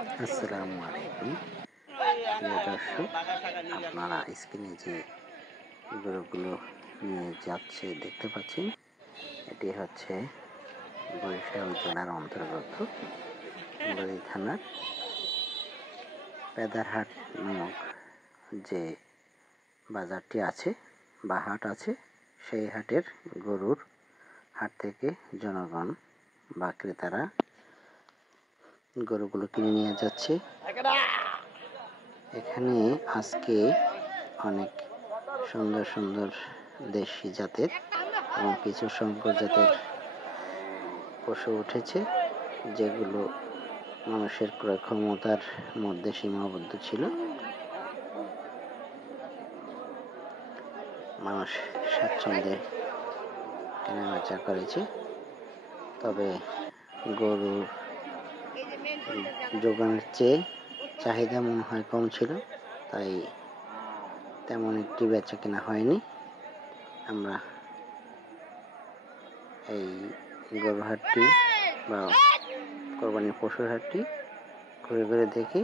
আসসালামু আলাইকুম প্রিয় দর্শক, আপনারা স্ক্রিনে যে গরুগুলো নিয়ে যাচ্ছে দেখতে পাচ্ছেন, এটি হচ্ছে বরিশাল জেলার অন্তর্গত নগরী থানার পেদারহাট নামক যে বাজারটি আছে বা হাট আছে, সেই হাটের গরুর হাট থেকে জনগণ বা ক্রেতারা গরুগুলো কিনে নিয়ে যাচ্ছে। এখানে আজকে অনেক সুন্দর সুন্দর দেশি জাতের এবং কিছু সংকর জাতের পশু উঠেছে, যেগুলো মানুষের ক্রয় ক্ষমতার মধ্যে সীমাবদ্ধ ছিল। মানুষ স্বাচ্ছন্দ্যে কেনাবেচা করেছে, তবে গরুর যোগানের চেয়ে চাহিদা মনে হয় কম ছিল, তাই তেমন একটি বেচা কেনা হয়নি। আমরা এই গরুর হাটটি বা কোরবানির পশুর হাটটি ঘুরে ঘুরে দেখি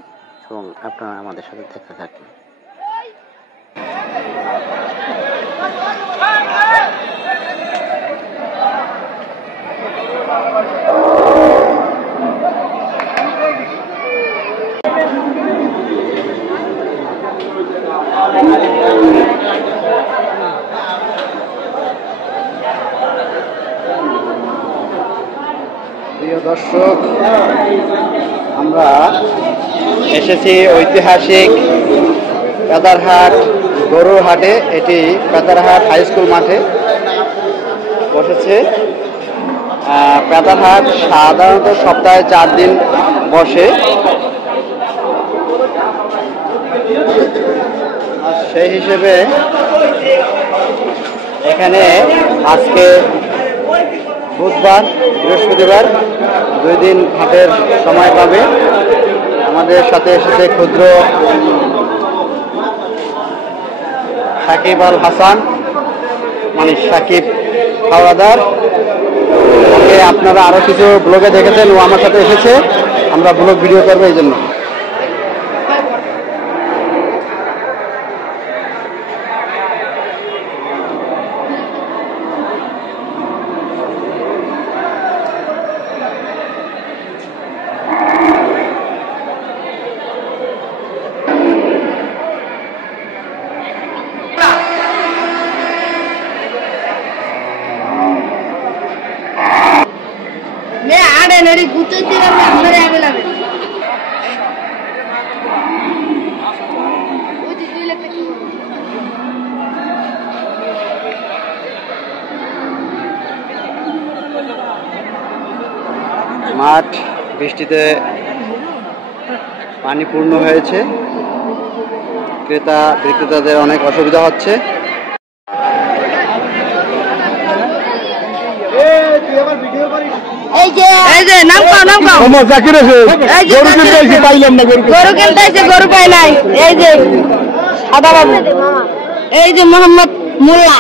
এবং আপনারা আমাদের সাথে দেখতে থাকুন। প্রিয় দর্শক, আমরা এসেছি ঐতিহাসিক পেদারহাট গরুর হাটে। এটি পেদারহাট হাই স্কুল মাঠে বসেছে। পেদারহাট সাধারণত সপ্তাহে 4 দিন বসে। সেই হিসেবে এখানে আজকে বুধবার, বৃহস্পতিবার 2 দিন হাটের সময় পাবে। আমাদের সাথে এসেছে ক্ষুদ্র সাকিব আল হাসান, মানে সাকিব হাওলাদার। ওকে আপনারা আরো কিছু ব্লগে দেখেছেন, ও আমার সাথে এসেছে। আমরা ব্লগ ভিডিও করবো এই জন্য। মাঠ বৃষ্টিতে পানি পূর্ণ হয়েছে, ক্রেতা বিক্রেতাদের অনেক অসুবিধা হচ্ছে। গরু পাই নাই, এই যে সাদা বাবু, এই যে মোহাম্মদ মোল্লা,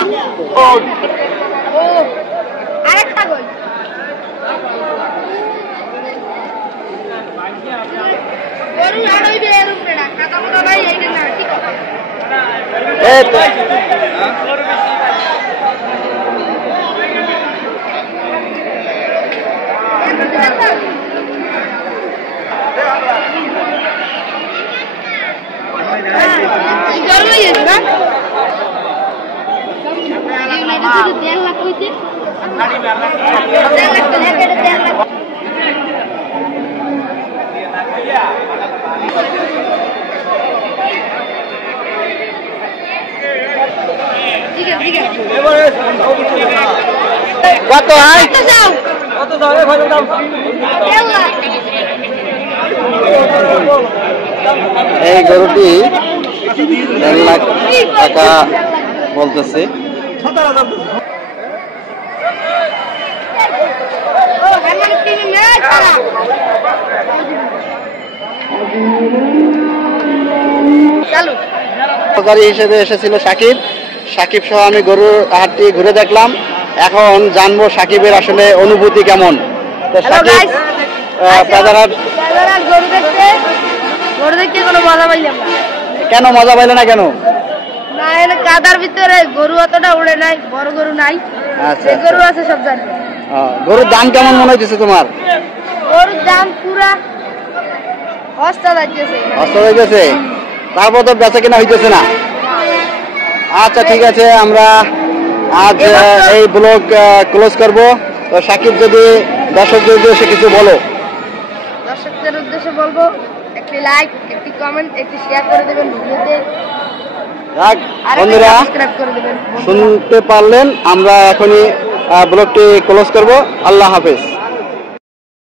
কত এই গরুটি 1.5 লাখ টাকা বলতেছে। হিসেবে এসেছিল সাকিব সহ আমি গরুর হাটটি ঘুরে দেখলাম। এখন জানবো সাকিবের আসলে অনুভূতি কেমন। তো সাকিব পেদারহাট গরু দেখতে দেখে কোনো মজা পাইলাম না। কেন মজা পাইলে না কেন? না এনে কাদার ভিতরে গরু অতটা উড়ে নাই, বড় গরু নাই। আচ্ছা, যে গরু আছে সব জানবে। গরুর দাম কেমন মনে হইতেছে তোমার? গরুর দাম পুরা অস্তা যাইতেছে। অস্ত হয়ে গেছে, তারপর তো বেচা কিনা হইতেছে না। আচ্ছা ঠিক আছে, আমরা আজ এই ব্লগ ক্লোজ করব। তো সাকিব যদি দর্শকদের উদ্দেশ্যে কিছু বলো। দর্শকদের উদ্দেশ্যে বলবো, একটি লাইক, একটি কমেন্ট, একটি শেয়ার করে দেবেন ভিডিওতে। আর বন্ধুরা সাবস্ক্রাইব করে দেবেন। শুনতে পারলেন, আমরা এখনই ব্লগটি ক্লোজ করব। আল্লাহ হাফেজ।